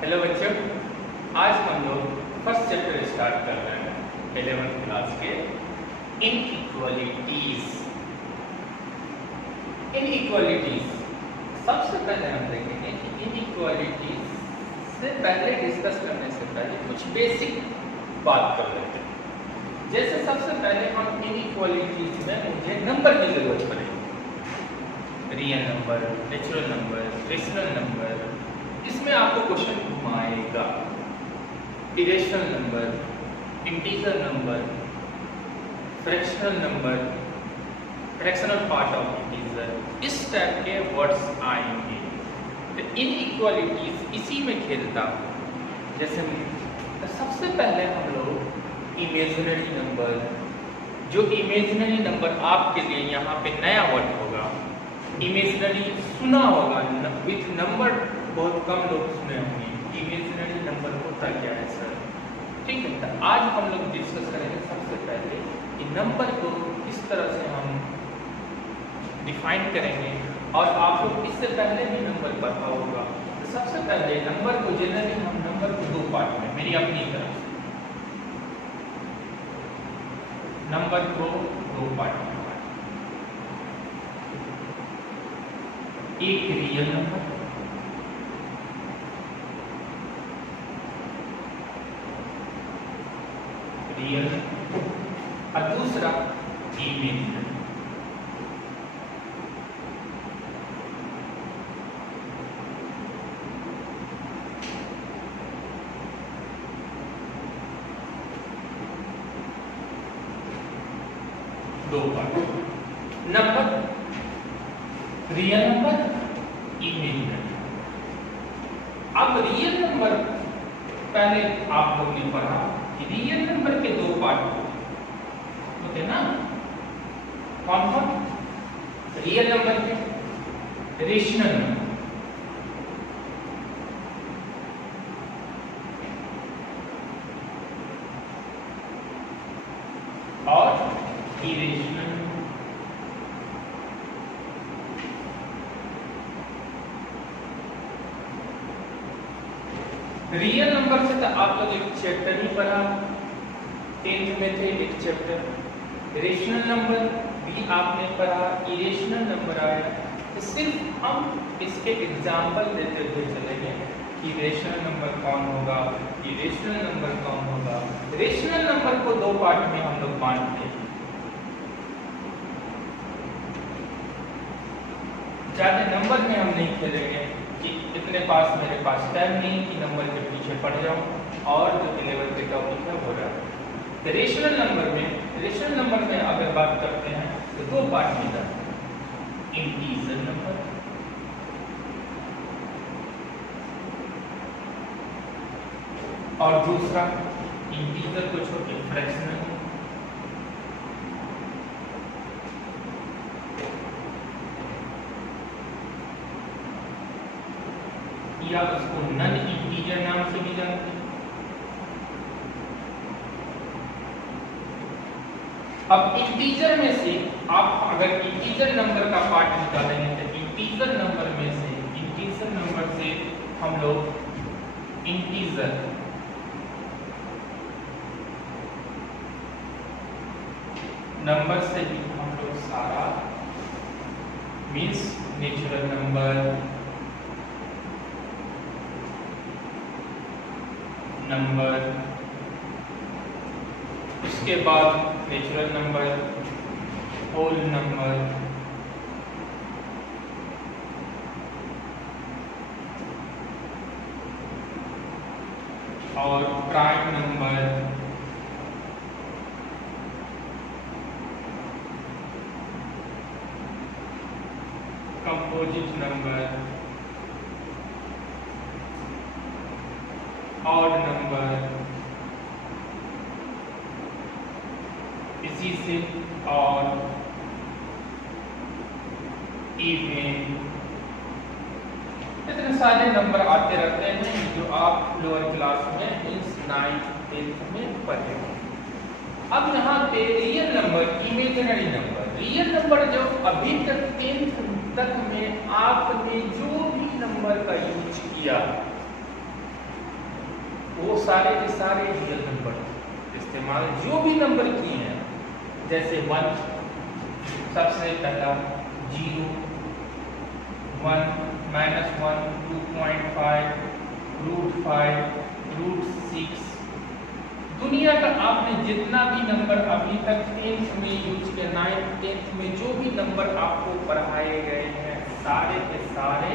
Hello बच्चों, आज हम लोग फर्स्ट चैप्टर स्टार्ट कर रहे हैं 11th क्लास के इनइक्वालिटीज। सबसे पहले हम देखेंगे कि इनइक्वालिटीज से पहले डिस्कस करने से पहले कुछ बेसिक बात कर लेते हैं। जैसे सबसे पहले हम इनइक्वालिटीज में मुझे नंबर की जरूरत पड़ेगी, real number, natural number, rational number. इसमें आपको क्वेश्चन घुमाएगा irrational number, integer number, fractional number, fractional part of integer, इस टाइप के वर्ड्स आएंगे। तो इनइक्वालिटीज इसी में खेलता हूँ। जैसे तो सबसे पहले हम लोग इमेजिनरी नंबर, जो इमेजिनरी नंबर आपके लिए यहाँ पे नया वर्ड होगा। इमेजिनरी सुना होगा, विथ नंबर बहुत कम लोग सुने होंगे। इमेजिनरी नंबर होता क्या है सर? ठीक है, तो आज हम लोग डिस्कस करेंगे सबसे पहले कि नंबर को किस तरह से हम डिफाइन करेंगे, और आपको इससे पहले भी नंबर पता होगा। तो सबसे पहले नंबर को जनरली हम नंबर को दो पार्ट में, मेरी अपनी तरफ से नंबर को दो पार्ट में, एक रियल नंबर और दूसरा इमेजिनरी। दो part, number, real number, imaginary. अब रियल नंबर पहले आप लोगों ने पढ़ा, रियल नंबर के दो पार्ट होते ना, कौन कौन? रियल नंबर के रेशनल नंबर और इरेशनल। रियल नंबर से तो आप लोग एक चैप्टर ही पढ़ा, 10th में थे एक चैप्टर। रेशनल नंबर भी आपने पढ़ा, इरेशनल नंबर आया। तो सिर्फ हम इसके एग्जाम्पल देते हुए चलेंगे कि रेशनल नंबर कौन होगा, इरेशनल नंबर कौन होगा। रेशनल नंबर को दो पार्ट में हम लोग बांटते हैं। ज्यादा नंबर में हम नहीं खेलेंगे कि इतने पास मेरे पास टाइम नहीं कि नंबर के पीछे पड़ जाऊं, और जो 11 के टॉपिक है वो रहा। तो रेशनल नंबर में अगर बात करते हैं तो दो पार्ट में जाते हैं, इंटीजर नंबर और दूसरा इंटीजर को छोड़ के फ्रैक्शनल। या उसको नन इंटीजर नाम से भी जानते हैं। अब इंटीजर में से आप अगर इंटीजर नंबर का पार्ट निकालेंगे तो इंटीजर नंबर से हम लोग इंटीजर नंबर से भी हम लोग सारा मीन्स नेचुरल नंबर, उसके बाद नेचुरल नंबर, होल नंबर, और prime number, composite number, odd number, इसी से और इवन। इतने सारे नंबर आते रहते हैं जो आप लोअर क्लास में मीन्स 9th 10th में पढ़े हो। अब यहाँ पे real number, imaginary number, real number जो अभी तक 10th तक में आपने जो भी नंबर का यूज किया वो सारे के सारे रियल नंबर इस्तेमाल जो भी नंबर किए हैं, जैसे 1 सबसे पहला, 0, 1, -1, 2.5, √5, √6, दुनिया का आपने जितना भी नंबर अभी तक 10th में यूज किया, 9th 10th में जो भी नंबर आपको पढ़ाए गए हैं सारे के सारे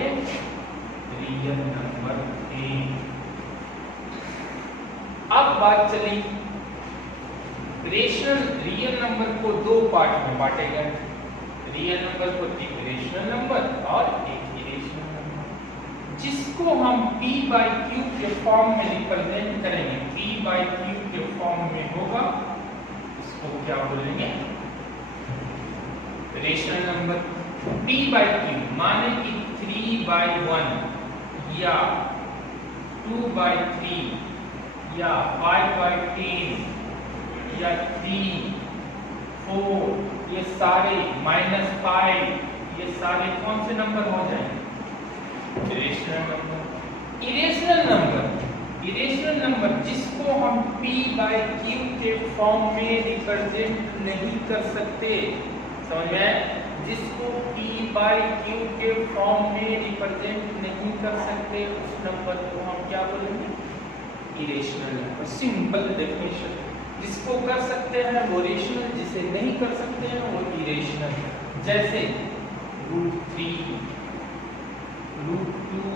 रियल नंबर थे। अब बात चली रेशनल, रियल नंबर को दो पार्ट में बांटे गए, रियल नंबर को एक रेशनल नंबर और एक इरेशनल नंबर, जिसको हम p/q के फॉर्म में रिप्रेजेंट करेंगे। p/q के फॉर्म में होगा, इसको क्या बोलेंगे, रेशनल नंबर। p/q माने कि 3/1 या 2/3 या 5/10 या 3, 4, ये सारे -5, ये सारे कौन से नंबर हो जाएंगे, इरेशनल नंबर। इरेशनल नंबर जिसको हम p/q के फॉर्म में रिप्रेजेंट नहीं कर सकते, समझ में आया, जिसको p/q के फॉर्म में रिप्रेजेंट नहीं कर सकते उस नंबर को हम क्या बोलेंगे, इरेशनल नंबर। सिंपल डेफिनेशन, जिसको कर सकते हैं वो रेशनल, जिसे नहीं कर सकते हैं वो इरेशनल। जैसे √3, √2,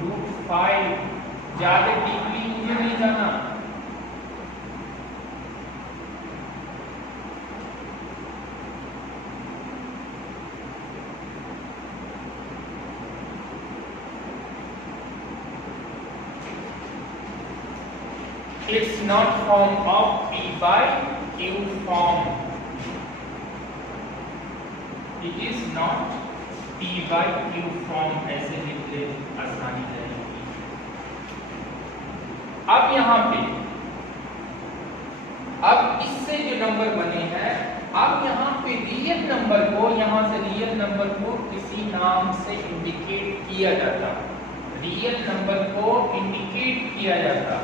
√5, ज्यादा डीपली मुझे नहीं जाना। It's not form of p/q form. It is not p/q form, ऐसे लिख ले आसानी रहेगी। अब यहाँ पे, अब इससे जो नंबर बने हैं, अब यहाँ पे रियल नंबर को, यहाँ से रियल नंबर को किसी नाम से इंडिकेट किया जाता, रियल नंबर को इंडिकेट किया जाता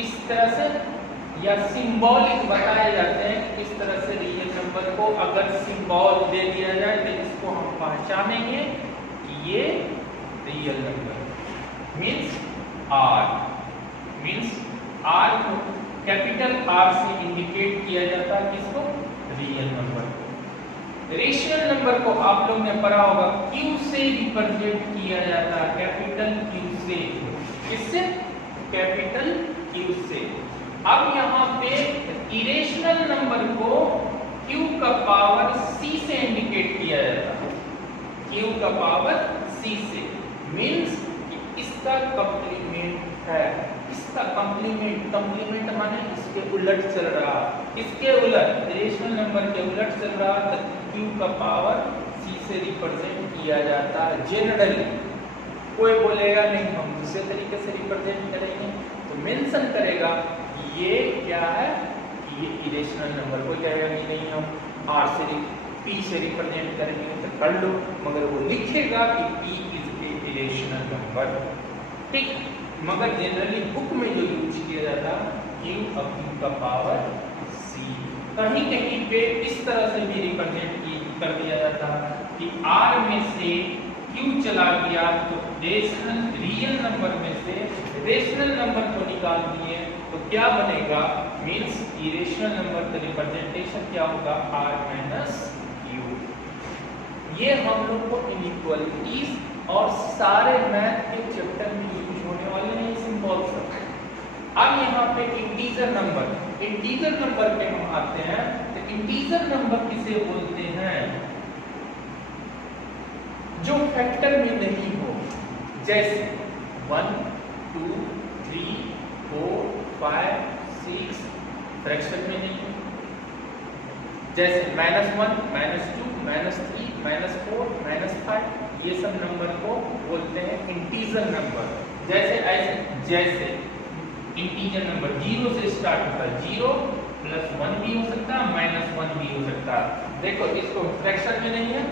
इस तरह से, या सिंबॉलिक बताए जाते हैं कि इस तरह से रियल नंबर को अगर सिंबल दे दिया जाए तो इसको हम पहचानेंगे कि ये रियल नंबर मींस R को कैपिटल R से इंडिकेट किया जाता है, किसको, रियल नंबर को। रेशनल नंबर को आप लोग ने पढ़ा होगा Q से रिप्रेजेंट किया जाता है, कैपिटल Q से, किससे, कैपिटल Q से। अब यहाँ पे इरेशनल नंबर को Q का पावर C से इंडिकेट किया जाता है, Q का पावर C से, मींस इसका कंप्लीमेंट है, इसका कंप्लीमेंट माने इसके उलट चल रहा, इसके उलट, रेशनल नंबर के उलट चल रहा तो Q का पावर C से रिप्रेजेंट किया जाता है। जनरली कोई बोलेगा नहीं हम दूसरे तरीके से रिप्रेजेंट करेंगे, तो मेंशन करेगा कि ये क्या है, कि ये इरेशनल नंबर को कहेगा नहीं हम R से P से रिप्रेजेंट करेंगे तो कर लो, मगर वो लिखेगा कि P is a irrational number, ठीक। मगर जनरली बुक में जो यूज किया जाता Q अब Q का पावर C, कहीं कहीं पे इस तरह से भी रिप्रेजेंट कर दिया जाता कि R में से Q चला गया तो रेशनल, रियल नंबर में से रेशनल नंबर को निकाल दिए तो क्या बनेगा, मींस इरेशनल नंबर का रिप्रेजेंटेशन क्या होगा, R माइनस Q। ये हम लोग को इनइक्वालिटीज और सारे मैथ के चैप्टर में यूज होने वाले हैं सिंबल सब। अब यहाँ पे इंटीजर नंबर पे हम आते हैं, तो इंटीजर नंबर किसे बोलते हैं, जो फैक्टर में नहीं हो, जैसे 1, 2, 3, 4, 5, 6 फ्रैक्शन में नहीं हो, जैसे -1, -2, -3, -4, -5, ये सब नंबर को बोलते हैं इंटीजर नंबर। जैसे इंटीजर नंबर 0 से स्टार्ट होता है, 0 + 1 भी हो सकता है, -1 भी हो सकता है। देखो इसको फ्रैक्शन में नहीं है,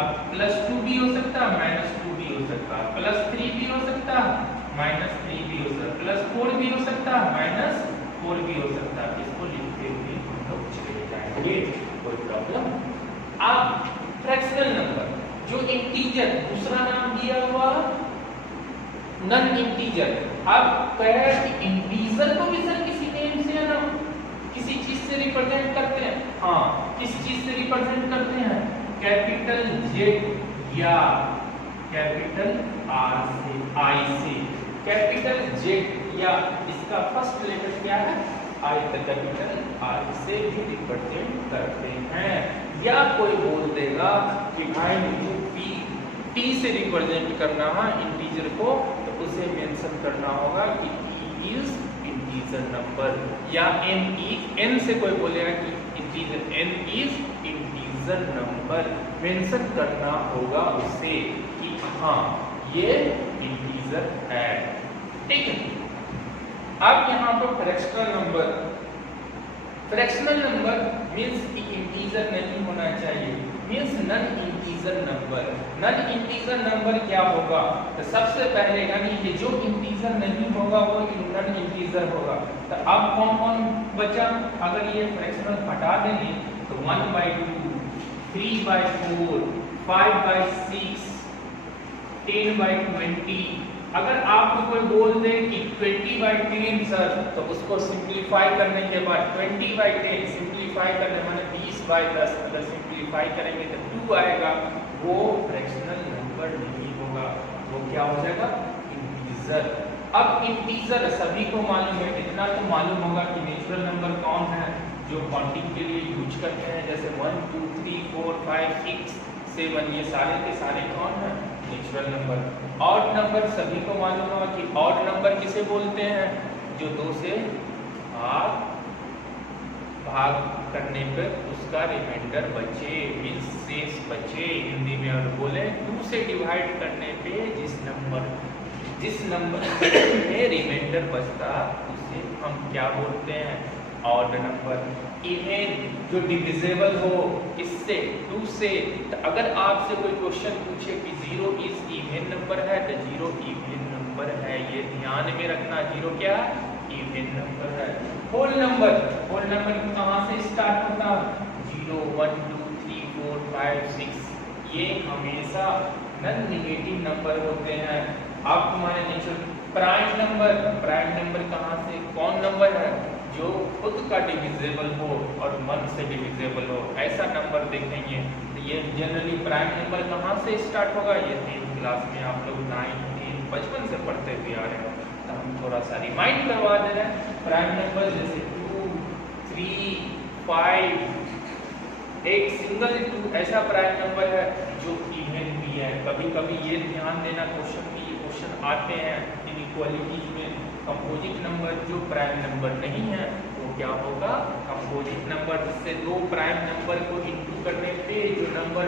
अब +2 भी हो सकता है, -2 भी हो सकता है, +3 भी हो सकता है, -3 भी हो सकता है, +4 भी हो सकता है, -4 भी हो सकता है। इसको लिखते हुए हम लोग चले जाएंगे, कोई प्रॉब्लम। अब फ्रैक्शनल नंबर जो इंटीजर, दूसरा नाम दिया हुआ नन इंटीजर। अब कह रहा है कि इंटीजर को भी सर किसी नेम से है ना, किसी चीज से रिप्रेजेंट करते हैं। हाँ, किस चीज से रिप्रेजेंट करते हैं? कैपिटल Z या कैपिटल R से, I से। कैपिटल Z या इसका फर्स्ट लेटर क्या है? I, तो कैपिटल I से भी रिप्रेजेंट करते हैं। या कोई बोल देगा कि भाई मुझे T से रिप्रेजेंट करना है इंटीजर को, तो उसे मेंशन करना होगा कि T इज इंटीजर नंबर। या N से कोई बोलेगा कि integer N is integer number, mention करना होगा उसे कि हाँ ये इंटीजर है। ठीक है। अब यहाँ पर फ्रैक्शनल नंबर मींस कि इंटीजर नहीं होना चाहिए, means non integer number. Non integer number क्या होगा? तो सबसे पहले यानी ये जो इंटीजर नहीं होगा वो नन इंटीजर होगा। तो अब कौन कौन बचा? अगर ये फ्रैक्शनल हटा देंगे तो 1/2, 3/4, 5/6, 10/20। अगर आपको कोई बोल दे कि 20/10 सर, तो उसको सिंप्लीफाई करने के बाद 20/10 सिंप्लीफाई करने माने 20/10, अगर सिंप्लीफाई करेंगे तो 2 आएगा। वो फ्रैक्शनल नंबर नहीं होगा, वो क्या हो जाएगा? इंटीजर। अब इंटीजर सभी को मालूम है, इतना तो मालूम होगा कि नेचुरल नंबर कौन है जो काउंटिंग के लिए यूज करते हैं, जैसे 1 2 3 4 5 6 7, ये सारे के सारे कौन है? Natural number. ऑड नंबर सभी को मालूम होगा कि ऑड नंबर किसे बोलते हैं? जो 2 से भाग करने पर उसका रिमाइंडर बचे, मींस शेष बचे। हिंदी में और बोले 2 से डिवाइड करने पे जिस नंबर में रिमाइंडर बचता उसे हम क्या बोलते हैं? Odd number. इवन जो डिविजिबल हो इससे 2 से, तो अगर आपसे कोई क्वेश्चन पूछे कि 0 इज इवन नंबर है तो 0 इवन नंबर है, ये ध्यान में रखना। 0 क्या? इवन नंबर है। होल नंबर कहाँ से स्टार्ट होता? 0 1 2 3 4 5 6। ये हमेशा नन नेगेटिव नंबर होते हैं। आप तुम्हारे नेचुरल प्राइम नंबर कहाँ से? कौन नंबर है? जो खुद का डिविजिबल हो और 1 से डिविजिबल हो, ऐसा नंबर देखेंगे। तो ये जनरली प्राइम नंबर कहाँ से स्टार्ट होगा? ये 3 क्लास में आप लोग 9 10 बचपन से पढ़ते हुए आ रहे हो, तो हम थोड़ा सा रिमाइंड करवा दे रहे हैं। प्राइम नंबर जैसे 2 3 5, एक सिंगल 2 ऐसा प्राइम नंबर है जो इवन भी है। कभी कभी ये ध्यान देना क्वेश्चन आते हैं इनइक्वालिटीज में, कंपोजिट नंबर जो प्राइम नंबर नहीं है वो क्या होगा? कंपोजिट नंबर, जिससे 2 प्राइम नंबर को इंटू करने पे जो नंबर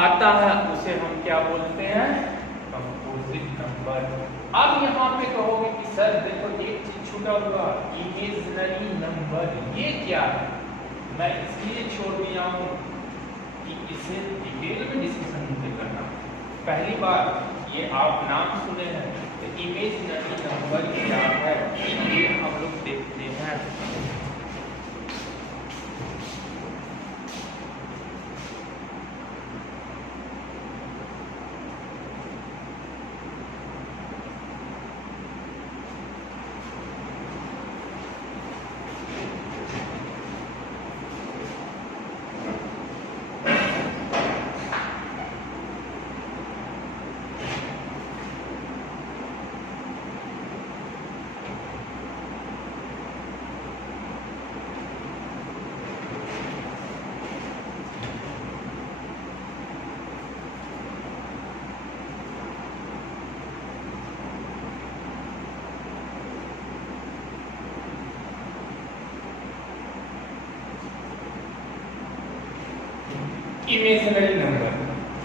आता है उसे हम क्या बोलते हैं? Composite number. अब यहाँ पे कहोगे कि सर देखो एक चीज छूटा हुआ, इमेजिनरी नंबर, ये क्या है? मैं इसलिए छोड़ दिया हूँ कि इसे डिटेल में डिस्कशन मुझे करना। पहली बार ये आप नाम सुने हैं, तो इमेजिनरी नंबर क्या है ये हम लोग देखते हैं।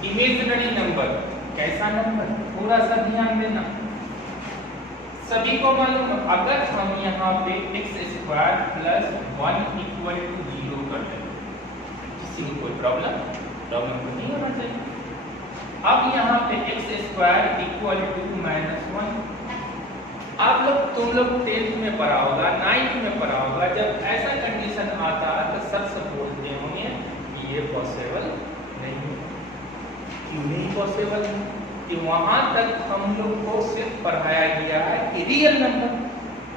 इमेजिनरी नंबर कैसा नंबर? पूरा सा ध्यान देना। सभी को मालूम है, अगर हम यहाँ पे x² + 1 = 0 कर दें, किसी को कोई प्रॉब्लम तो नहीं होना चाहिए। अब यहाँ पे x² = -1, तुम लोग 10th में पढ़ा होगा, 9th में पढ़ा होगा, जब ऐसा कंडीशन आता है तो सर सब बोलते होंगे कि ये पॉसिबल नहीं है। क्यों नहीं पॉसिबल है? कि वहां तक हम लोग को सिर्फ पढ़ाया गया है कि रियल नंबर,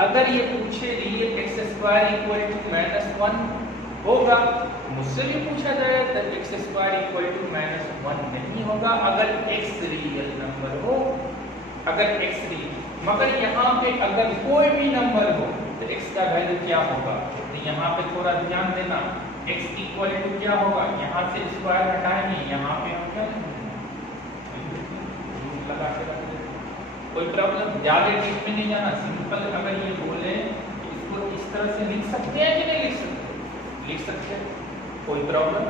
अगर ये पूछे real X square equal to -1 होगा, मुझसे भी पूछा जाए तो एक्स स्क्वायर इक्वल टू -1 नहीं होगा अगर एक्स रियल नंबर हो, अगर एक्स रियल। मगर यहाँ पे अगर कोई भी नंबर हो तो x का वैल्यू क्या होगा? तो यहाँ पे थोड़ा ध्यान देना, x इक्वल टू क्या होगा? यहाँ से स्क्वायर हटाएंगे, यहाँ पे हम क्या लगा के रख देंगे, कोई प्रॉब्लम, ज्यादा डीप में नहीं जाना। सिंपल अगर ये बोले इसको इस तरह से लिख सकते हैं कि नहीं लिख सकते? लिख सकते हैं, कोई प्रॉब्लम।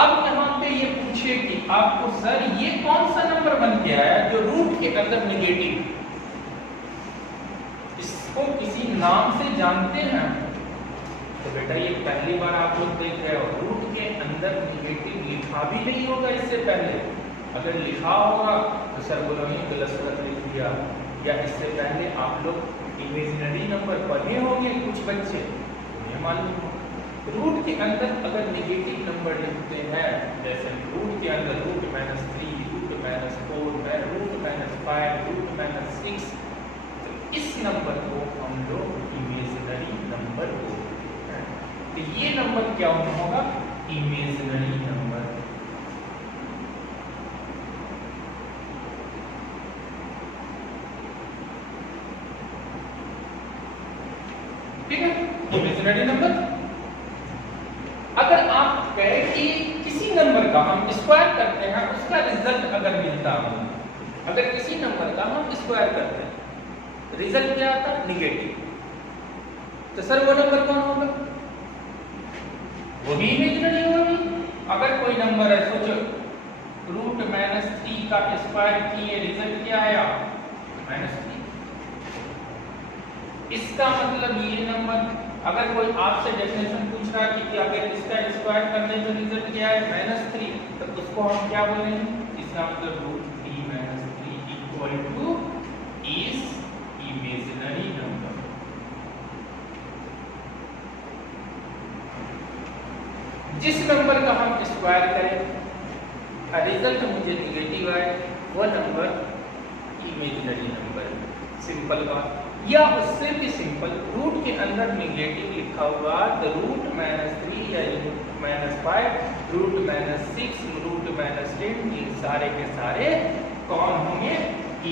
अब यहाँ पे ये पूछे कि आपको सर ये कौन सा नंबर बन के आया जो रूट के अंदर निगेटिव, इसको किसी नाम से जानते हैं? तो बेटा ये पहली बार आप लोग देख रहे हो, रूट के अंदर निगेटिव लिखा भी नहीं होगा इससे पहले। अगर लिखा होगा तो सर बोलोगे गलत लिख दिया, या इससे पहले आप लोग इमेजिनरी नंबर पढ़े होंगे कुछ बच्चे, उन्हें मालूम हो रूट के अंदर अगर निगेटिव नंबर लिखते हैं, जैसे रूट के अंदर रूट -3, रूट -4, रूट -5, रूट -6, तो इस नंबर को हम लोग इमेजिनरी नंबर बोलते हैं। तो ये नंबर क्या होगा? Imaginary number. ठीक है, इमेजिनरी नंबर। अगर आप कहे कि किसी नंबर का हम स्क्वायर करते हैं, उसका रिजल्ट अगर मिलता हो, अगर किसी नंबर का हम स्क्वायर करते हैं, रिजल्ट क्या आता है? निगेटिव, तो सर वो नंबर कौन होगा? वो भी इमेजिनरी होगा। अगर कोई नंबर है, सोचो रूट -3 का स्क्वायर किए, रिजल्ट क्या आया? -3। इसका मतलब ये नंबर, अगर कोई आपसे डेफिनेशन पूछ रहा है कि अगर इसका स्क्वायर करने में रिजल्ट क्या है? -3, तो उसको हम क्या बोलेंगे? इसका मतलब √3 - 3 equal two is imaginary number. जिस नंबर का हम स्क्वायर करें, रिजल्ट मुझे निगेटिव आए, वो नंबर इमेजिनरी नंबर। सिंपल बात। या उससे भी सिंपल, रूट के अंदर निगेटिव लिखा हुआ तो रूट -3 या -5, रूट -6, रूट -10, ये सारे के सारे कौन होंगे?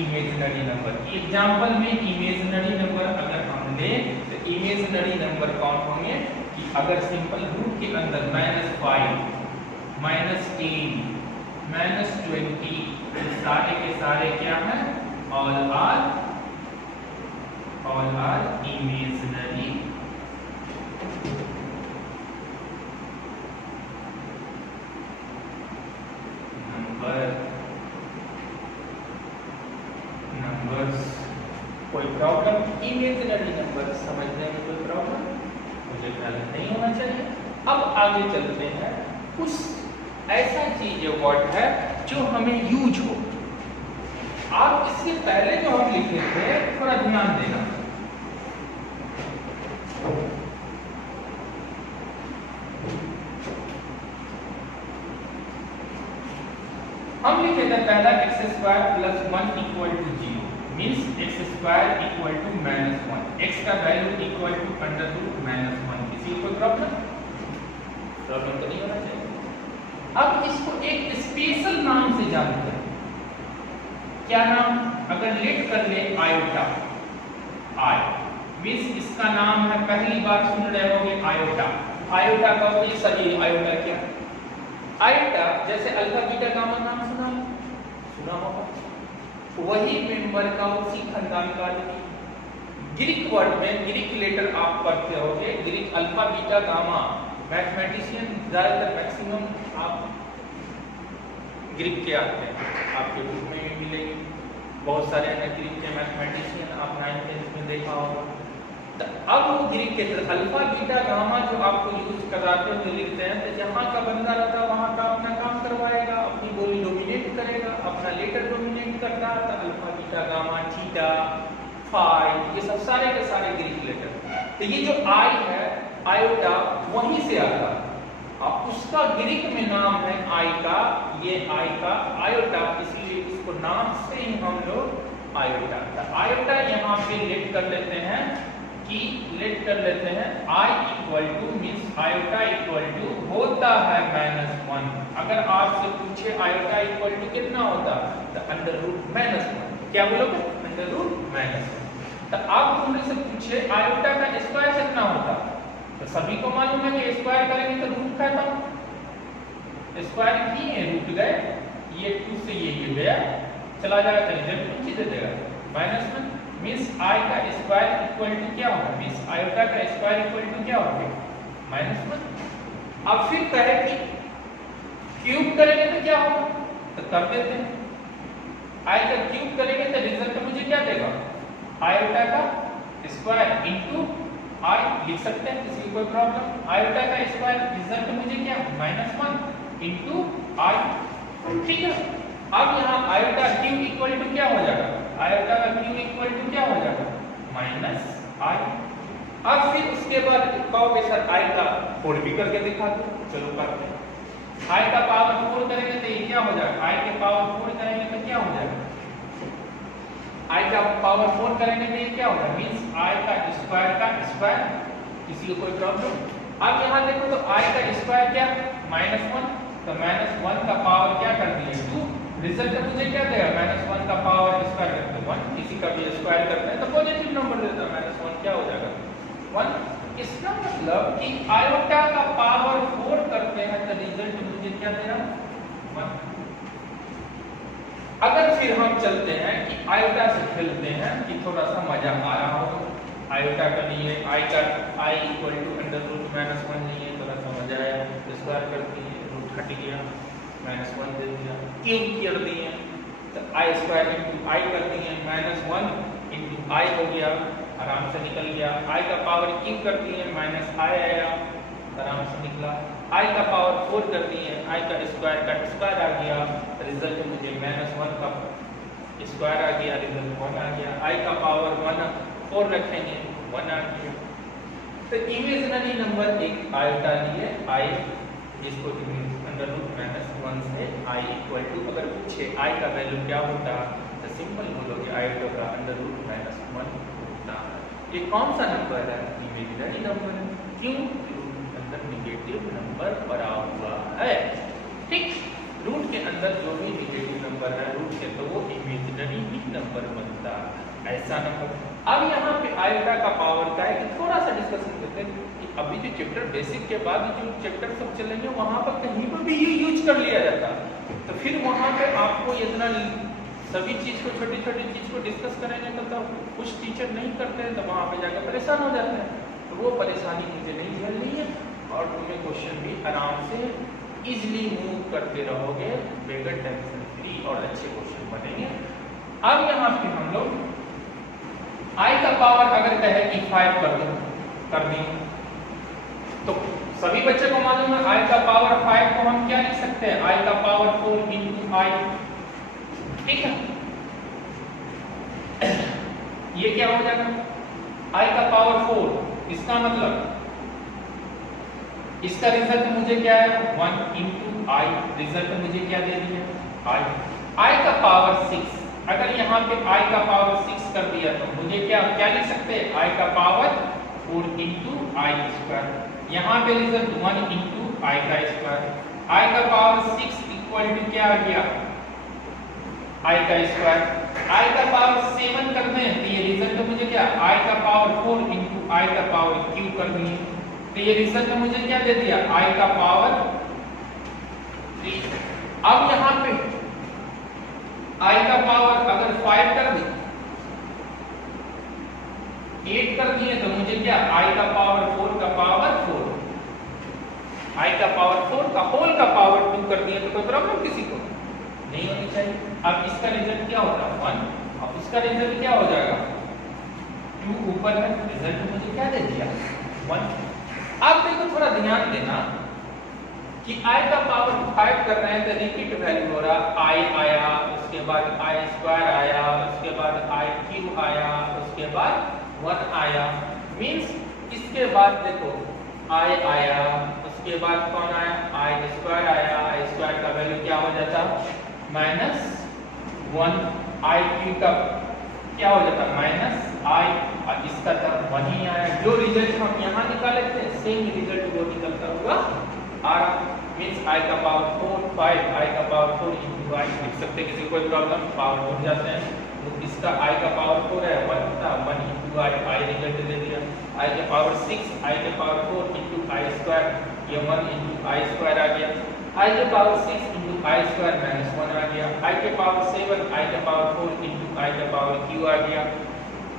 Imaginary number. एग्जाम्पल में इमेजिनरी नंबर अगर हम लें तो इमेजिनरी नंबर कौन होंगे? कि अगर सिंपल रूट के अंदर -5, -10, -20, सारे के सारे क्या है? all are imaginary numbers। कोई प्रॉब्लम? इमेजिनरी नंबर समझने में कोई प्रॉब्लम मुझे ख्याल नहीं होना चाहिए। अब आगे चलते हैं, कुछ ऐसा चीज वर्ड है जो हमें यूज हो। आप इसके पहले जो हम लिखे थे, थोड़ा ध्यान देना। हम लिखे थे पहला x² + 1 = 0, मींस x² = -1, x का वैल्यू इक्वल टू √-1। किसी को प्रॉब्लम तो नहीं होना चाहिए। अब इसको एक स्पेशल नाम से जानते हैं। क्या नाम? अगर लेट कर ले आयोटा, मींस इसका नाम है, पहली बार सुन रहे होंगे आयोटा। आयोटा का कोई सभी आयोटा क्या? आयोटा जैसे अल्फा बीटा गामा नाम सुना होगा, वही मेंबर का, उसी खानदान का ग्रीक वर्ड में ग्रीक लेटर आप पढ़ते होंगे, Greek alpha beta gamma. Mathematician ज्यादातर मैक्सिमम आप ग्रीक के आते हैं, आपके बुक में भी मिलेंगे बहुत सारे ग्रीक के मैथमेटिशियन, आप 9th 10th में देखा होगा। तो अब वो ग्रीक के अल्फा बीटा गामा जो आपको यूज कराते हैं, लिखते हैं, तो जहाँ का बंदा रहता है वहाँ का अपना काम करवाएगा, अपनी बोली डोमिनेट करेगा, अपना लेटर डोमिनेट करता है। तो alpha beta gamma theta phi, ये सब सारे के सारे ग्रीक लेटर। तो ये जो आई है आयोटा वहीं से आता है, अब उसका ग्रीक में नाम है आई का, ये आई का आयोटा, इसीलिए इसको नाम से ही हम लोग आयोटा। आयोटा यहाँ पे लेट कर लेते हैं कि लेट कर लेते हैं I equal to means iota equal to होता है -1। अगर आपसे पूछे आयोटा इक्वल टू कितना होता है तो अंडर रूट -1, क्या बोलोगे अंडर रूट -1। तो आप तुमसे से पूछे आयोटा का स्क्वायर कितना होता है, तो सभी को मालूम है कि स्क्वायर करेंगे तो रूट खत्म, स्क्वायर किए रूट गए, ये 2 से ये गया चला जाएगा, तो रिजल्ट कौन सी दे देगा -1। मींस आई का स्क्वायर इक्वल टू क्या होगा, मींस आयोटा का स्क्वायर इक्वल टू क्या होगा -1। अब फिर कहे कि क्यूब करेंगे तो क्या होगा, तो कर देते हैं, आई का क्यूब करेंगे तो रिजल्ट मुझे क्या देगा आयोटा का स्क्वायर इनटू आई लिख सकते हैं, किसी कोई प्रॉब्लम। आयोटा का स्क्वायर रिजल्ट मुझे क्या -1 इनटू आई, ठीक है। अब यहाँ आयोटा क्यूब इक्वल टू क्या हो जाएगा, आयोटा का क्यूब इक्वल टू क्या हो जाएगा -i। अब फिर उसके बाद कहोगे सर आई का 4 भी करके दिखा दो, चलो करते हैं। आई का पावर 4 करेंगे तो ये क्या हो जाएगा, आई के पावर 4 करेंगे तो क्या हो जाएगा, आई का पावर 4 करेंगे तो ये क्या होगा मींस आई का स्क्वायर, किसी को कोई प्रॉब्लम। अब यहाँ देखो तो आई का स्क्वायर क्या -1, तो -1 का पावर क्या कर दिए 2, रिजल्ट मुझे क्या देगा -1 का पावर स्क्वायर करते 1, किसी का भी स्क्वायर करते हैं तो पॉजिटिव नंबर देता है, -1 क्या हो जाएगा 1। इसका मतलब कि आयोटा का पावर 4 करते हैं तो रिजल्ट मुझे क्या दे रहा 1। अगर फिर हम चलते हैं कि आयोटा से खेलते हैं कि थोड़ा सा मजा आ रहा हो, आयोटा का लिए आई का आई इक्वल टू अंडर रूट -1 लिए थोड़ा सा मजा आया, स्क्वायर करती है रूट हट गया -1 दे दिया, क्यूब कर दिए तो आई स्क्वायर इनटू आई कर दिए -1 इनटू आई हो गया, आराम से निकल गया। आई का पावर क्यूब कर दिए -i आया, आराम से निकला। आई का पावर 4 कर दिए, आई का स्क्वायर आ गया, रिजल्ट मुझे -1 का स्क्वायर आ गया, रिजल्ट 1 आ गया। आई का पावर 1 4 रखेंगे 1 आ गया। तो इमेजिनरी नंबर एक आयोटा लिए आई, जिसको अंडर रूट -1 से आई इक्वल टू, अगर पूछे आई का वैल्यू क्या होता तो सिंपल बोलोगे आयोटा का अंडर रूट -1 होता। ये कौन सा नंबर है, इमेजिनरी नंबर है, क्यों अंदर निगेटिव नंबर पड़ा हुआ है, ठीक। रूट के अंदर जो भी निगेटिव नंबर है रूट के, तो वो इमेजिनरी ही नंबर बनता है, ऐसा नंबर। अब यहाँ पे आयोटा का पावर का है कि थोड़ा सा डिस्कशन करते हैं कि अभी जो चैप्टर बेसिक के बाद जो चैप्टर सब चलेंगे वहां पर कहीं पर भी ये यूज कर लिया जाता है, तो फिर वहां पे आपको इतना सभी चीज को छोटी छोटी चीज को डिस्कस करेंगे तो कुछ टीचर नहीं करते हैं तो वहां पे जाकर परेशान हो जाते हैं, तो वो परेशानी मुझे नहीं झेलनी है और तुम्हें क्वेश्चन भी आराम से इजिली मूव करते रहोगे, बगैर टेंशन फ्री और अच्छे क्वेश्चन बनेंगे। अब यहाँ पे हम लोग आई का पावर अगर कहे कि 5 कर दी तो सभी बच्चे को मालूम है आई का पावर 5 को हम क्या लिख सकते हैं, आई का पावर 4 इंटू आई, ठीक है। ये क्या हो जाएगा आई का पावर 4, इसका मतलब इसका रिजल्ट मुझे क्या है 1 इंटू आई, रिजल्ट मुझे क्या दे दिया आई का पावर 6। अगर यहाँ पे आई का पावर 6 कर दिया तो मुझे क्या लिख सकते हैं आई का पावर 4 इंटू आई स्क्वायर, यहाँ पे रिजल्ट 1 इंटू आई का स्क्वायर, आई का पावर 6 इक्वल टू क्या आ गया आई का स्क्वायर, आई का पावर 7 कर दें तो ये रिजल्ट मुझे क्या आई का पावर 4 इंटू आई का पावर क्यूब कर दिए, तो ये रिजल्ट मुझे क्या दे दिया आई का पावर 3। अब यहाँ पे आई का पावर अगर 5 कर दी 8 कर दिए तो मुझे क्या आई का पावर 4 का पावर 4, आई का पावर 4 का होल का पावर 2 कर दिए तो कोई प्रॉब्लम किसी को नहीं होनी चाहिए। अब इसका रिजल्ट क्या होता है 1, अब इसका रिजल्ट क्या हो जाएगा 2 ऊपर है, रिजल्ट मुझे क्या दे दिया 1। अब देखो थोड़ा ध्यान देना कि आई का पावर 5 कर रहे हैं तो रिपीट वैल्यू हो रहा, आई आया उसके उसके बाद आई स्क्वायर आया, उसके बाद आई क्यूब आया, उसके बाद 1 आया। मीन्स इसके बाद देखो आई आया, उसके बाद कौन आया, आई स्क्वायर आया, आई स्क्वायर का वैल्यू क्या हो जाता -1, आई क्यूब का क्या हो जाता -i, और इसका तब 1 ही आया। जो रिजल्ट हम यहाँ निकाले थे सेम रिजल्ट वो निकलता हुआ आ रहा। मीन्स आई का पावर 4 5, आई का पावर 4 इंटू आई लिख सकते, किसी कोई प्रॉब्लम पावर जुड़ जाते हैं। तो इसका आई का पावर 4 है 1 था, 1 इंटू आई रिजल्ट दे दिया। आई के पावर 6, आई के पावर 4 इंटू आई स्क्वायर, ये 1 इंटू आई स्क्वायर आ गया। आई के पावर 6 इंटू आई स्क्वायर -1 आ गया। आई के पावर 7, आई के पावर 4 इंटू आई के पावर क्यू आ गया।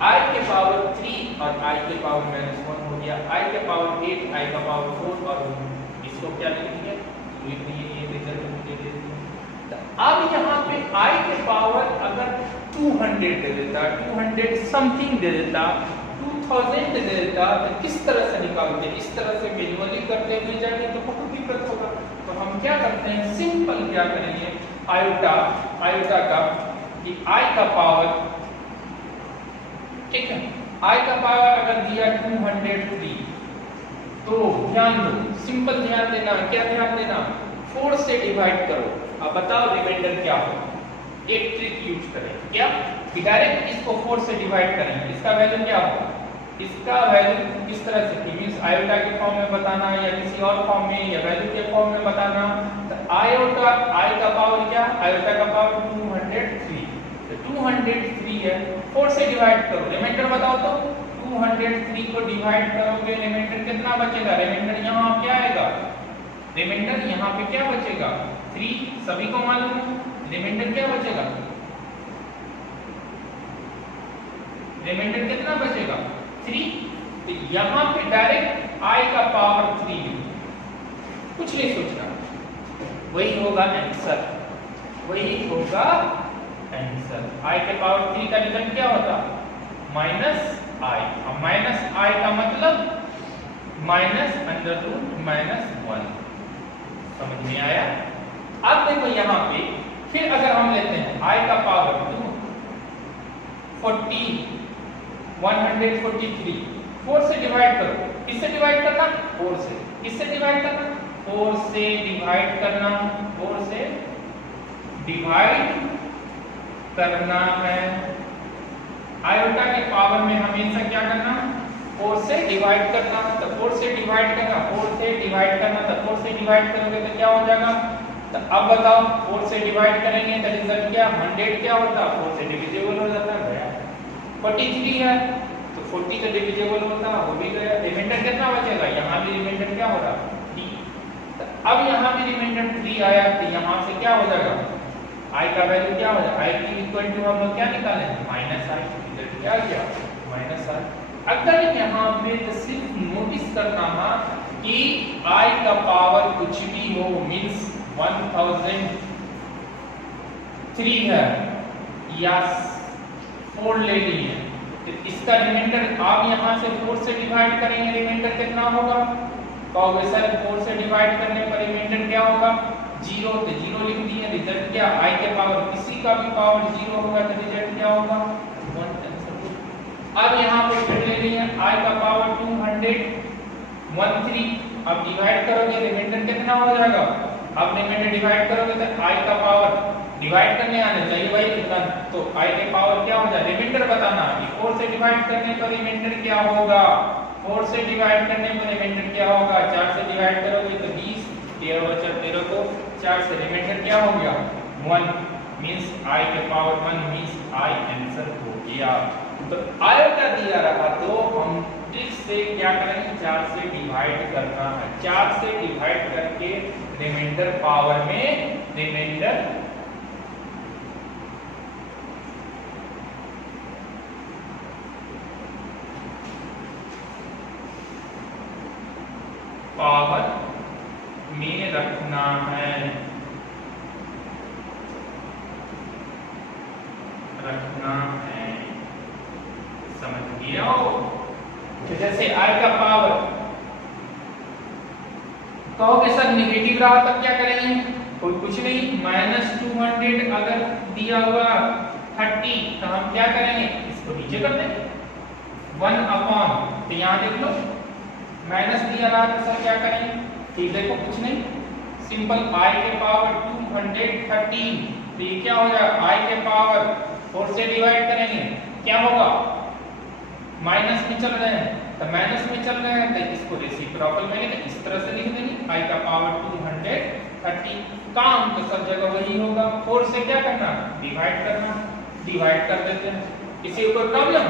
आई के पावर 3 और आई के पावर -1 हो गया। आई के पावर 8, आई का पावर 4 और इसको क्या लिख दिया, लिख दिए, ये रिजल्ट मुझे दे दिया। अब यहाँ पे आई के पावर अगर 200 दे देता, 200 समथिंग दे देता, 2000 दे देता, तो किस तरह से निकालते? इस तरह से मैन्युअली करते हुए जाएंगे तो बहुत दिक्कत होगा। तो हम क्या करते हैं, सिंपल क्या करेंगे, आयोटा का कि आई का पावर, ठीक है, आई का पावर अगर दिया 203, तो ध्यान दो, सिंपल ध्यान देना, क्या ध्यान देना, 4 से डिवाइड करो। अब बताओ रिमाइंडर क्या हो। एक ट्रिक यूज करें, क्या कि डायरेक्ट इसको 4 से डिवाइड करेंगे, इसका वैल्यू क्या होगा, इसका वैल्यू किस तरह से, मींस आयोटा के फॉर्म में बताना या किसी और फॉर्म में या वैल्यू के फॉर्म में बताना। तो आयोटा, आई का पावर क्या, आयोटा का पावर 203, तो 203 है, 4 से डिवाइड करो, रिमाइंडर बताओ तो 203 को डिवाइड करोगे रिमाइंडर कितना बचेगा, रिमाइंडर यहाँ क्या आएगा, रिमाइंडर यहाँ पे क्या बचेगा 3, सभी को मालूम है। रिमाइंडर क्या बचेगा, रिमाइंडर कितना बचेगा 3। तो यहाँ पे डायरेक्ट i का पावर 3, कुछ नहीं सोचना, वही होगा आंसर, वही होगा आंसर। i के पावर 3 का रिजल्ट क्या होता, -i। अब -i का मतलब -√-1, समझ में आया। अब देखो यहाँ पे फिर अगर हम लेते हैं i का पावर 143, 4 से डिवाइड करो, किससे डिवाइड करना, 4 से, किससे डिवाइड करना, 4 से डिवाइड करना, 4 से डिवाइड करना है। आयोटा के पावर में हमेशा क्या करना, 4 से डिवाइड करना, तो 4 से डिवाइड करना, 4 से डिवाइड करना, तो 4 से डिवाइड करोगे तो क्या हो जाएगा। तो अब बताओ 4 से डिवाइड करेंगे तो रिजल्ट क्या, 100 क्या होता, 4 से डिविजिबल हो जाता है। 43 है तो 40 का डिविजिबल होता, वो भी गया। रिमाइंडर कितना बचेगा, यहाँ भी रिमाइंडर क्या हो रहा 3। तो अब यहाँ भी रिमाइंडर 3 आया, तो यहाँ से क्या हो जाएगा, i का वैल्यू क्या हो जाएगा, i की इक्वल टू हम लोग क्या निकाले -i, रिजल्ट क्या गया -i। अगर यहाँ पे तो सिर्फ नोटिस करना है कि i का पावर कुछ भी हो, मींस 1003 है या 4 ले ली है, तो इसका रिमाइंडर आप यहाँ से 4 से डिवाइड करेंगे, रिमाइंडर कितना होगा, कहोगे सर 4 से डिवाइड करने पर रिमाइंडर क्या होगा 0, तो 0 लिख दिए। रिजल्ट क्या, i के पावर किसी का भी पावर 0 होगा तो रिजल्ट क्या होगा 1। अब यहाँ पे फिर ले लिए i का पावर 213, अब डिवाइड करोगे रिमाइंडर कितना हो जाएगा, अब रिमाइंडर डिवाइड करोगे तो i का पावर डिवाइड करने आना चाहिए भाई इतना, तो i के पावर क्या हो जाए, रिमाइंडर बताना कि 4 से डिवाइड करने पर रिमाइंडर क्या होगा, 4 से डिवाइड करने पर रिमाइंडर क्या होगा, 4 से डिवाइड करोगे तो 20, 13 बचा, 13 को 4 से रिमाइंडर क्या हो गया 1, मींस i के पावर 1 मींस i आंसर हो गया। तो आयोटा दिया रहा तो हम ट्रिक से क्या करेंगे, 4 से डिवाइड करना है, 4 से डिवाइड करके रिमाइंडर पावर में, रिमाइंडर पावर में रखना है, रखना है, समझ गए हो। तो जैसे i का पावर कहोगे सर निगेटिव रहा तब क्या करेंगे, कोई कुछ नहीं, -200 अगर दिया हुआ 30 तो हम क्या करेंगे, इसको नीचे कर देंगे 1 अपॉन, तो यहाँ देख लो माइनस दिया रहा तो सर क्या करेंगे, ठीक देखो कुछ नहीं, सिंपल i के पावर 213, तो ये क्या हो जाएगा i के पावर 4 से डिवाइड करेंगे, क्या होगा माइनस में चल रहे हैं, तो माइनस में चल रहे हैं तो इसको रेसिप्रोकल में लेंगे, इस तरह से लिख देंगे i का पावर 230, काम तो सब जगह वही होगा, 4 से क्या करना डिवाइड करना, डिवाइड कर देते हैं, किसी को प्रॉब्लम,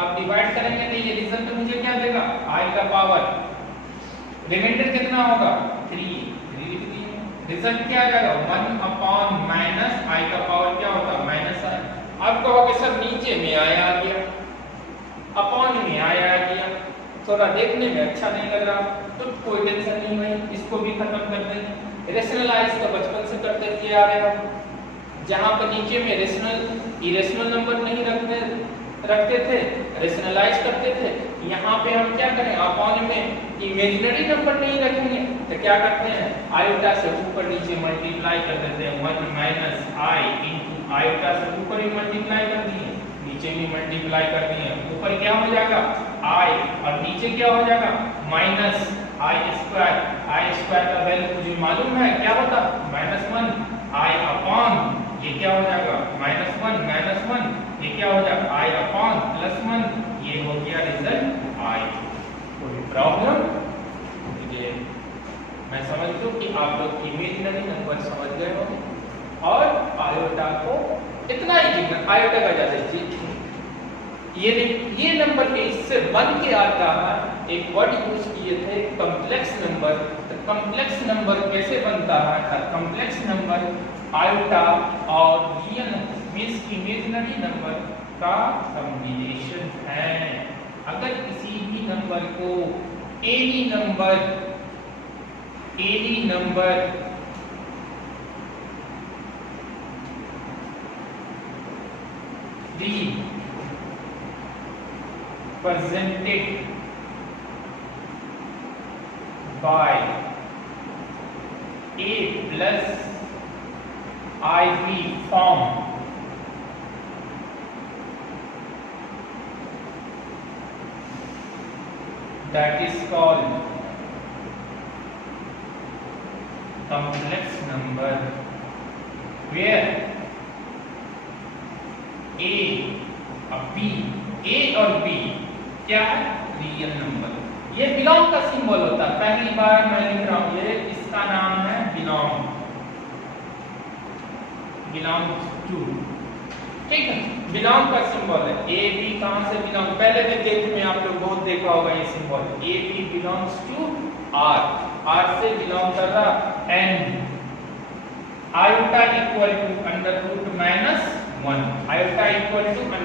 आप डिवाइड करेंगे तो ये रिजल्ट मुझे क्या देगा i का पावर, रिमाइंडर कितना होगा 3 लिख दिए, रिजल्ट क्या आ जाएगा 1 अपॉन माइनस i का पावर क्या होता है माइनस i, अब कहोगे सर नीचे में आया आ गया, अपॉन में आया आ गया, थोड़ा देखने में अच्छा नहीं लग रहा, तो कोई टेंशन नहीं भाई, इसको भी खत्म कर दें, रेशनलाइज तो बचपन से करते हुए आ रहे हो, जहां पर नीचे में रेशनल इरेशनल नंबर नहीं रखते थे, रेशनलाइज करते थे, यहाँ पे हम क्या करें अपॉन में इमेजिनरी नंबर नहीं रखेंगे, तो क्या करते हैं आयोटा से ऊपर नीचे मल्टीप्लाई कर देते हैं, 1 माइनस आई इंटू आयोटा से ऊपर ही मल्टीप्लाई कर दिए, नीचे भी मल्टीप्लाई कर दिए, ऊपर क्या हो जाएगा आई और नीचे क्या हो जाएगा माइनस आई स्क्वायर का वैल्यू मुझे मालूम है क्या होता -1 आई अपॉन, ये क्या हो जाएगा -1 ये क्या हो जाएगा आई अपॉन +1, ये हो गया रिजल्ट आई। कोई प्रॉब्लम, ये मैं समझता हूँ कि आप लोग इमेजिनरी नंबर समझ गए हो और आयोटा को इतना ही लिखना, आयोटा का ज्यादा चीज ये नंबर के इससे बन के आता है, एक वर्ड यूज किए थे कॉम्प्लेक्स नंबर, तो कॉम्प्लेक्स नंबर कैसे बनता है, कॉम्प्लेक्स नंबर आयोटा और रियल मींस इमेजिनरी नंबर का कॉम्बिनेशन है। अगर किसी भी नंबर को any number represented by a plus ib form, that is called complex number, where a और b क्या है रियल नंबर, ये बिलोंग का सिंबल होता है, पहली बार मैं लिख रहा हूं, ये इसका नाम है बिलोंग टू, ठीक है, बिलोंग का सिंबल है, ए बी कहां से बिलोंग, पहले भी टेंथ में आप लोग बहुत देखा होगा ये symbol, A B belongs to R से बिलोंग कर रहा and iota equal to √-1, iota equal to √-1,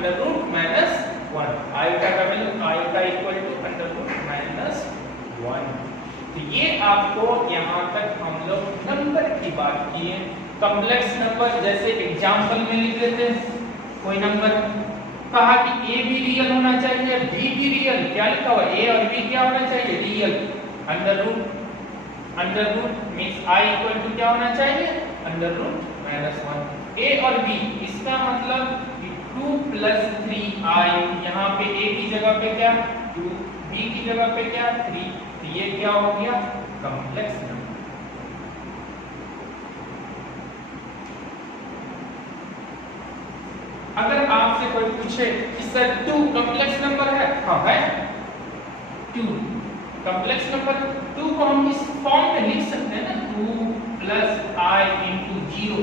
iota का वैल्यू आयोटा इक्वल टू √-1, तो ये आपको यहाँ तक हम लोग नंबर की बात की है। कॉम्प्लेक्स नंबर जैसे एग्जांपल में लिख देते हैं, कोई नंबर कहा कि ए भी रियल होना चाहिए, बी भी रियल, क्या लिखा हुआ ए और बी क्या होना चाहिए real, under root means I equal to क्या होना चाहिए √-1, ए और बी, इसका मतलब 2 + 3i, यहाँ पे a की जगह पे क्या 2, b की जगह पे क्या 3, तो ये क्या हो गया कॉम्प्लेक्स नंबर। अगर आपसे कोई पूछे कि सर 2 कॉम्प्लेक्स नंबर है, हाँ है 2 कॉम्प्लेक्स नंबर, 2 को हम इस फॉर्म में लिख सकते हैं ना, 2 + i * 0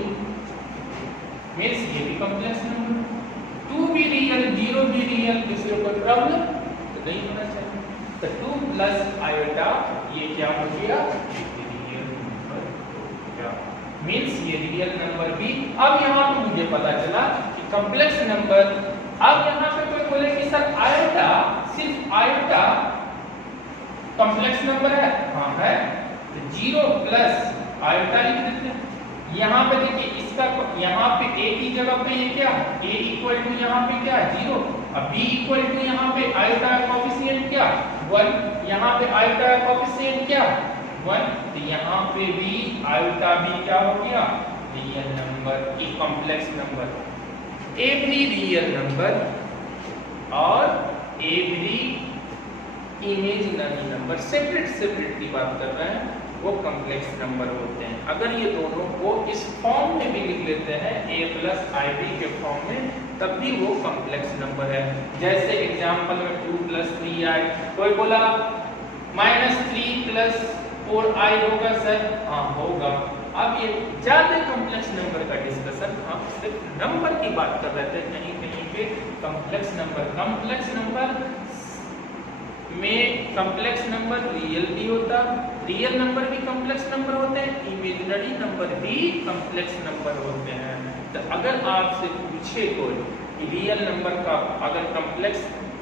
मींस ये भी कॉम्प्लेक्स नंबर, 2 भी रियल 0 भी रियल, किसी को प्रॉब्लम तो नहीं होना चाहिए, तो 2 + आयोटा ये क्या हो गया रियल नंबर हो गया, मींस ये रियल नंबर भी। अब यहाँ पे मुझे पता चला कि कॉम्प्लेक्स नंबर, अब यहाँ पे कोई बोले कि सर आयोटा, सिर्फ आयोटा कॉम्प्लेक्स नंबर है, हाँ है, तो 0 + आयोटा लिख देते हैं। यहाँ पे देखिए इसका यहाँ पे a की जगह पे ये क्या a इक्वल टू यहाँ पे क्या 0, अब b इक्वल टू यहाँ पे आयोटा का कोएफिशिएंट क्या 1, यहाँ पे आयोटा का कोएफिशिएंट क्या 1, तो यहाँ पे भी आयोटा भी क्या हो गया, रियल नंबर की complex number. Every real number और एवरी इमेजिनरी नंबर सेपरेट की बात कर रहे हैं, वो कॉम्प्लेक्स नंबर होते हैं। अगर ये दोनों को इस फॉर्म में भी लिख लेते हैं a प्लस ib के फॉर्म में, तब भी वो कॉम्प्लेक्स नंबर है। जैसे एग्जांपल में 2 प्लस 3i, कोई बोला -3 प्लस 4i होगा सर, हाँ होगा। अब ये ज्यादा कॉम्प्लेक्स नंबर का डिस्कशन, हम सिर्फ नंबर की बात कर रहे थे, कहीं कहीं पे कॉम्प्लेक्स नंबर में कॉम्प्लेक्स नंबर रियल भी होता, रियल नंबर भी कॉम्प्लेक्स नंबर होते हैं, इमेजिनरी नंबर भी कॉम्प्लेक्स नंबर होते हैं। तो अगर आपसे पूछे कोई कि रियल नंबर का अगर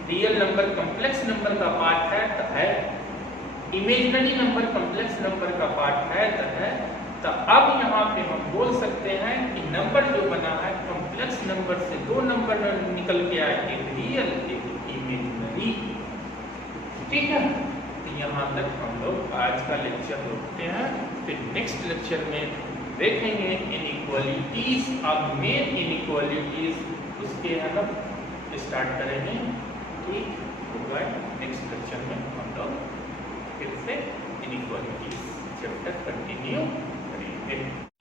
रियल नंबर कॉम्प्लेक्स नंबर का पार्ट है तो है, इमेजिनरी नंबर कॉम्प्लेक्स नंबर का पार्ट है तो है। तो अब यहाँ पे हम बोल सकते हैं कि नंबर जो बना है कॉम्प्लेक्स नंबर से दो नंबर निकल के आए, एक रियल एक इमेजिनरी। ठीक है, तो यहाँ तक हम लोग आज का लेक्चर रोकते हैं, फिर नेक्स्ट लेक्चर में देखेंगे इनइक्वालिटीज। अब मेन इनइक्वालिटीज उसके हम स्टार्ट करेंगे। ठीक होगा, नेक्स्ट लेक्चर में हम लोग फिर से इनइक्वालिटीज चैप्टर कंटिन्यू करेंगे।